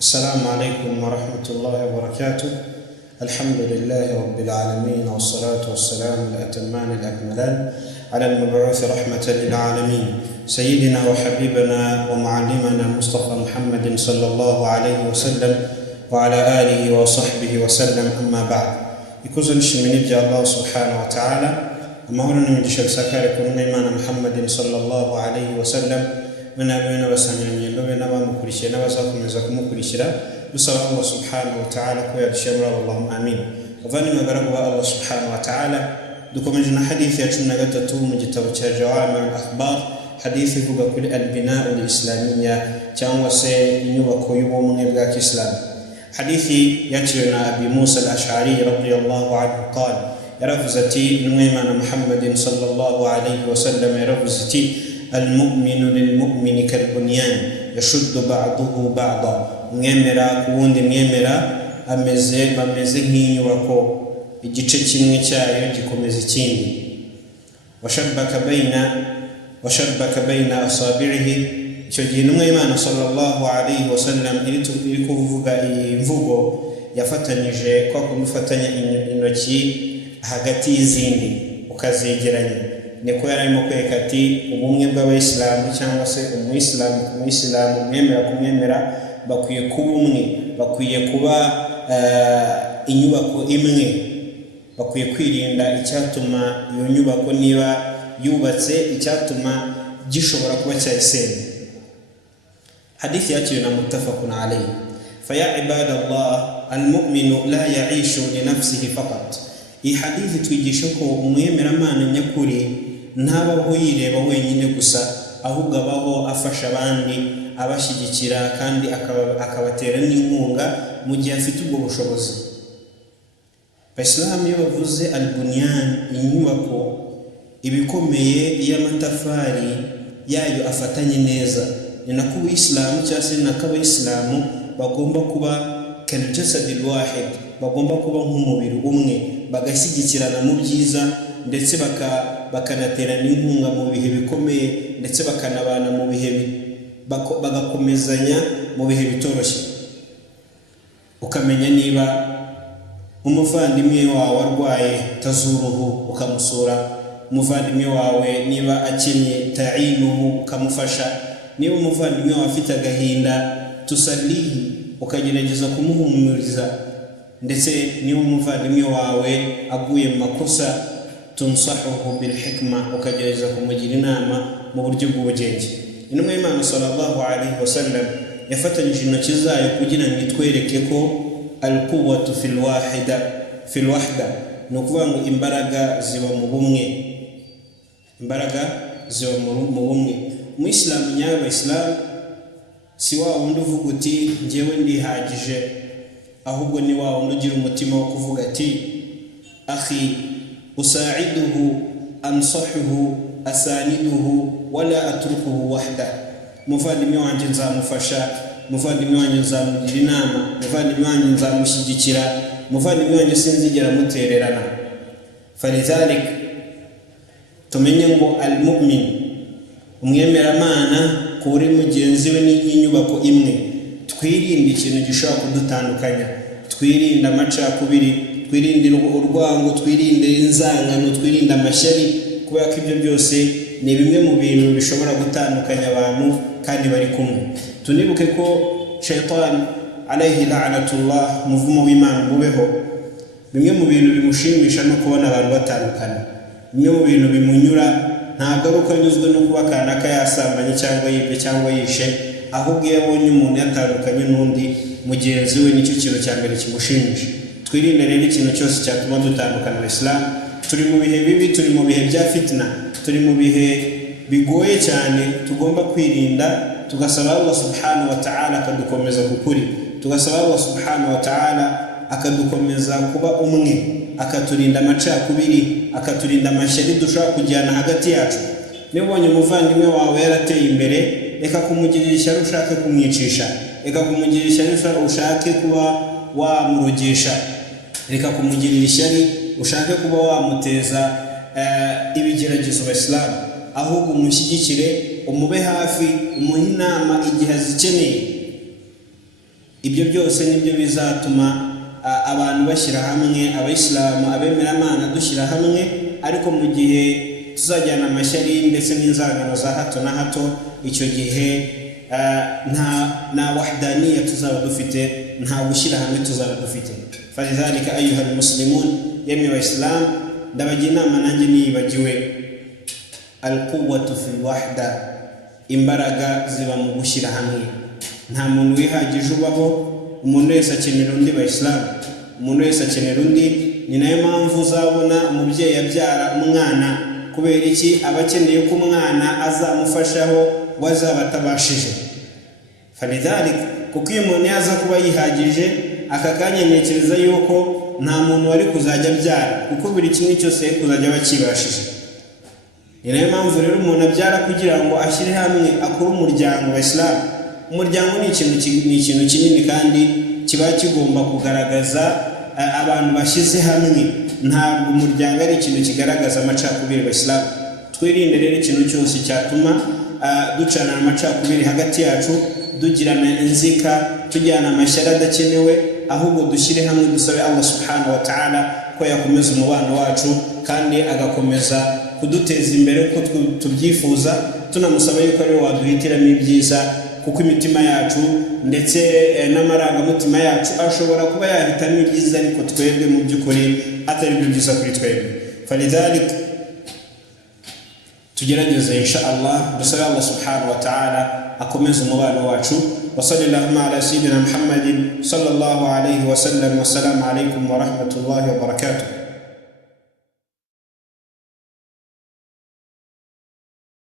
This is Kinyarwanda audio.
السلام عليكم ورحمة الله وبركاته. الحمد لله رب العالمين، والصلاة والسلام الأتمان الأكملان على المبعوث رحمة للعالمين سيدنا وحبيبنا ومعلمنا مصطفى محمد صلى الله عليه وسلم وعلى آله وصحبه وسلم. أما بعد، يكون نشمي الله سبحانه وتعالى أما هنا من شر سكاركم إيمان محمد صلى الله عليه وسلم من أبينا وسنين لبنا ومكرشنا وزاكم زاكم مكرشنا نسأل الله سبحانه وتعالى كويا الشمر اللهم آمين. وظني ما قرأ الله سبحانه وتعالى دوكم من حديث يأتينا قد توم جتاب جوامع الأخبار حديث هو كل البناء الإسلامية كان وسيء وكيوم من إبلاغ الإسلام. حديث يأتينا أبي موسى الأشعري رضي الله عنه قال: يرفزتي نميمان محمد صلى الله عليه وسلم يرفزتي: المؤمن للمؤمن كالبنيان يشد بعضه بعضا. mwemera kuwundi mwemera ameze nk'inyubako, igice kimwe cyayo gikomeza ikindi. washabbaka baina asabi'ihi. icyo gihe n'umwimana sallallahu alayhi wasallam iri kuvuga iyi mvugo yafatanyije kwa kumufatanya intoki hagati y'izindi ukazegeranya. niko yarimo kweka ati ubumwe bw'abayisilamu cyangwa se umuyisilamu mwemera kumwemera bakwiye kuba umwe, bakwiye kuba inyubako imwe, bakwiye kwirinda icyatuma iyo nyubako niba yubatse icyatuma gishobora kuba cyayisenya. hadithi yaciye na muttafaqun alayhi. faya ibadallah, almu'minu la ya'ishu li nafsihi faqat. iyi hadithi twigisha ko umwemeramana nyakuri ntabaho yireba wenyine gusa, ahubwo abaho afasha abandi, abashyigikira kandi akabatera n'inkunga mu gihe afite ubwo bushobozi. Abayisilamu iyo bavuze al-bunyan, inyubako ibikomeye y'amatafari yayo afatanye neza, ni nako Uislamu cyangwa se nako Abayisilamu bagomba kuba kal-jasadil wahid, bagomba kuba nk'umubiri umwe, bagashyigikirana mu byiza ndetse bakanaterana inkunga mu bihe bikomeye, ndetse bakanabana mu bihe bagakomezanya mu bihe bitoroshye. ukamenya niba umuvandimwe wawe arwaye tazuruhu ukamusura, umuvandimwe wawe niba akenye ta'inuhu ukamufasha, niba umuvandimwe wawe afite agahinda tusalihi ukagerageza kumuhumuriza, ndetse niba umuvandimwe wawe aguye mu makosa tunsahuhu bil hikma ukagerageza kumugira inama mu buryo bw'ubugenge. intumwa y'Imana sallallahu alayhi wasallam yafatanyije intoki zayo kugira ngo itwereke ko al-quwwatu fil wahda, ni ukuvuga ngo imbaraga ziba mu bumwe, umuyisilamu nyawe w'Isilamu si wa wundi uvuga uti njyewe ndihagije, ahubwo ni wa wundi ugira umutima wo kuvuga ati akhi usaiduhu ansahuhu asaniduhu wala atrukuhu wahda. muvandimwe wanjye nzamufasha, muvandimwe wanjye nzamugira inama, muvandimwe wanjye nzamushyigikira, muvandimwe wanjye sinzigera mutererana. falidhalik tumenye ngo al-mu'min, umwemeramana kuri mugenzi we ni inyubako imwe. twirinde ikintu gishobora kudutandukanya, twirinde amacakubiri, twirinde urwango, twirinde inzangano, twirinde amashyari, kubera ko ibyo byose ni bimwe mu bintu bishobora gutandukanya abantu kandi bari kumwe. tunibuke ko shaytan alayhi la'natullah, umuvumo w'Imana mubeho, bimwe mu bintu bimushimisha no kubona abantu batandukana, bimwe mu bintu bimunyura ntabwo ari uko anyuzwe no kuba kanaka yasambanye cyangwa yibye cyangwa yishe, ahubwo iyo abonye umuntu yatandukanye n'undi mugenzi we nicyo kintu cya mbere kimushimisha. twirinde rero ikintu cyose cyatuma dutandukana. Islam turi mu bihe bibi, turi mu bihe bya fitna, turi mu bihe bigoye cyane, tugomba kwirinda, tugasaba Allah subhanahu wa ta'ala akadukomeza kukuri, tugasaba Allah subhanahu wa ta'ala akadukomeza kuba umwe, akaturinda amacakubiri, akaturinda amashyari dushobora kujyana hagati yacu. niba ubonye umuvandimwe wawe yarateye imbere, reka kumugirira ishyari ushake kumwicisha, reka kumugirira ishyari ushake kuba wamurogesha, reka kumugirira ishyari ushake kuba wamuteza ibigeragezo. Abayisilamu ahubwo umushyigikire, umube hafi, umuhe inama igihe azikeneye. ibyo byose nibyo bizatuma abantu bashyira hamwe, abayisilamu abemeramana dushyira hamwe. Ariko mu gihe tuzajyana amashyari ndetse n'inzangano za hato na hato, icyo gihe nta wahdaniya tuzaba dufite, nta gushyira hamwe tuzaba dufite. Falidhalika ayuha almuslimun, yemwe abayisilamu, ndabagira inama nanjye niyibagiwe, alquwwatu fil wahda, imbaraga ziba mu gushyira hamwe. Nta muntu wihagije ubaho, umuntu wese akenera undi. Bayisilamu, umuntu wese akenera undi. Ni nayo mpamvu uzabona umubyeyi abyara umwana, kubera iki? Aba akeneye ko umwana azamufashaho wazaba atabashije. Falidhalika, kuko iyo umuntu yaza kuba yihagije, aka kanya ntekereza yuko nta muntu wari kuzajya abyara, kuko buri kimwe cyose kuzajya bakibashije. Ni nayo mpamvu rero umuntu abyara kugira ngo ashyire hamwe, akore umuryango. Bayisilamu, umuryango ni ikintu kinini kandi kiba kigomba kugaragaza abantu bashyize hamwe. Ntabwo umuryango ari ikintu kigaragaza amacakubiri. Bayisilamu, twirinde rero ikintu cyose cyatuma ducana amacakubiri hagati yacu, dugirana inzika, tujyana amashyari adakenewe. Ahubwo dushyire hamwe, dusabe Allah subhanahu wa ta'ala ko yakomeza umubano wacu kandi agakomeza kuduteza imbere ko tubyifuza. Tunamusaba yuko ari waduhitiramo ibyiza, kuko imitima yacu ndetse n'amarangamutima yacu ashobora kuba yahitamo ibyiza, ariko twebwe mu by'ukuri atari byo byiza kuri twebwe. Falidhalika, tugerageze inshallah, dusabe Allah subhanahu wa ta'ala akomeza umubano wacu. Wa sallallahu ala sayyidina Muhammadin sallallahu alayhi wa sallam. Wassalamu alaykum wa rahmatullahi wa barakatuh.